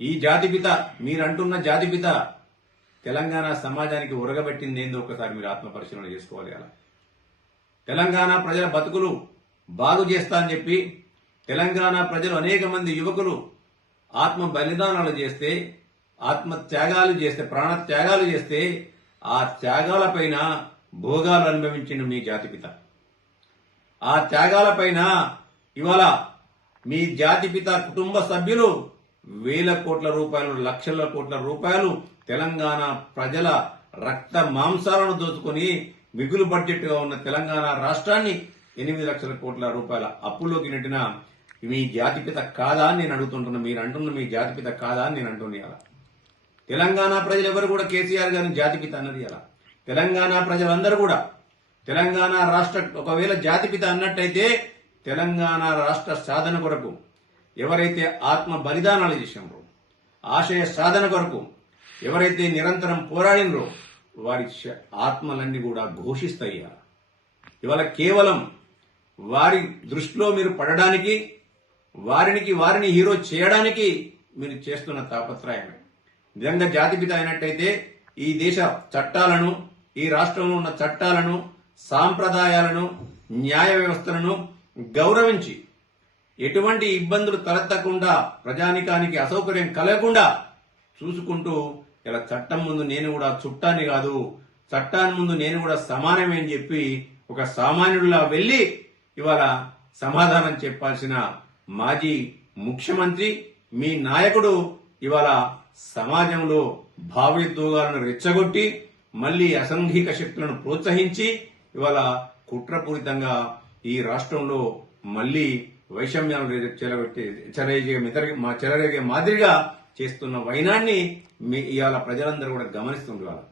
ఈ జాతిపిత మీరంటున్న జాతిపిత తెలంగాణ సమాజానికి ఉరగబెట్టింది ఏందో ఒకసారి మీరు ఆత్మపరిశీలన చేసుకోవాలి. అలా తెలంగాణ ప్రజల బతుకులు బాగు చేస్తా అని చెప్పి తెలంగాణ ప్రజలు అనేక మంది యువకులు ఆత్మ బలిదానాలు చేస్తే, ఆత్మ త్యాగాలు చేస్తే, ప్రాణ త్యాగాలు చేస్తే ఆ త్యాగాలపైన భోగాలు అనుభవించిన మీ జాతిపిత, ఆ త్యాగాలపైన ఇవాళ మీ జాతిపిత కుటుంబ సభ్యులు వేల కోట్ల రూపాయలు, లక్షల కోట్ల రూపాయలు తెలంగాణ ప్రజల రక్త మాంసాలను దోచుకొని మిగులు బడ్జెట్ గా ఉన్న తెలంగాణ రాష్ట్రాన్ని 8 లక్షల కోట్ల రూపాయల అప్పుల్లోకి నెట్టిన మీ జాతిపిత కాదా అని నేను అడుగుతుంటున్నా. మీరు అంటున్న మీ జాతిపిత కాదా అని నేను అంటున్నా. తెలంగాణ ప్రజలు ఎవరు కూడా కేసీఆర్ గారిని జాతిపిత అన్నది. అలా తెలంగాణ ప్రజలందరూ కూడా తెలంగాణ రాష్ట్ర ఒకవేళ జాతిపిత అన్నట్టయితే తెలంగాణ రాష్ట్ర సాధన కొరకు ఎవరైతే ఆత్మ బలిదానాలు చేసినారో, ఆశయ సాధన కొరకు ఎవరైతే నిరంతరం పోరాడినరో వారి ఆత్మలన్నీ కూడా ఘోషిస్తాయి. ఇవాళ కేవలం వారి దృష్టిలో మీరు పడడానికి, వారిని హీరో చేయడానికి మీరు చేస్తున్న తాపత్రయమే. నిజంగా జాతిపిత అయినట్టయితే ఈ దేశ చట్టాలను, ఈ రాష్ట్రంలో ఉన్న చట్టాలను, సాంప్రదాయాలను, న్యాయ వ్యవస్థలను గౌరవించి ఎటువంటి ఇబ్బందులు తలెత్తకుండా, ప్రజానికానికి అసౌకర్యం కలగకుండా చూసుకుంటూ ఇలా చట్టం ముందు నేను కూడా చుట్టాన్ని కాదు, చట్టాన్ని ముందు నేను కూడా సమానమే అని చెప్పి ఒక సామాన్యుడిలా వెళ్లి ఇవాళ సమాధానం చెప్పాల్సిన మాజీ ముఖ్యమంత్రి మీ నాయకుడు ఇవాళ సమాజంలో భావోద్వేగాలను రెచ్చగొట్టి మళ్లీ అసంఘిక శక్తులను ప్రోత్సహించి ఇవాళ కుట్రపూరితంగా ఈ రాష్ట్రంలో మళ్లీ వైషమ్యాలు చెలరేగే మాదిరిగా చేస్తున్న వైనాన్ని ఇవాళ ప్రజలందరూ కూడా గమనిస్తుంటారు.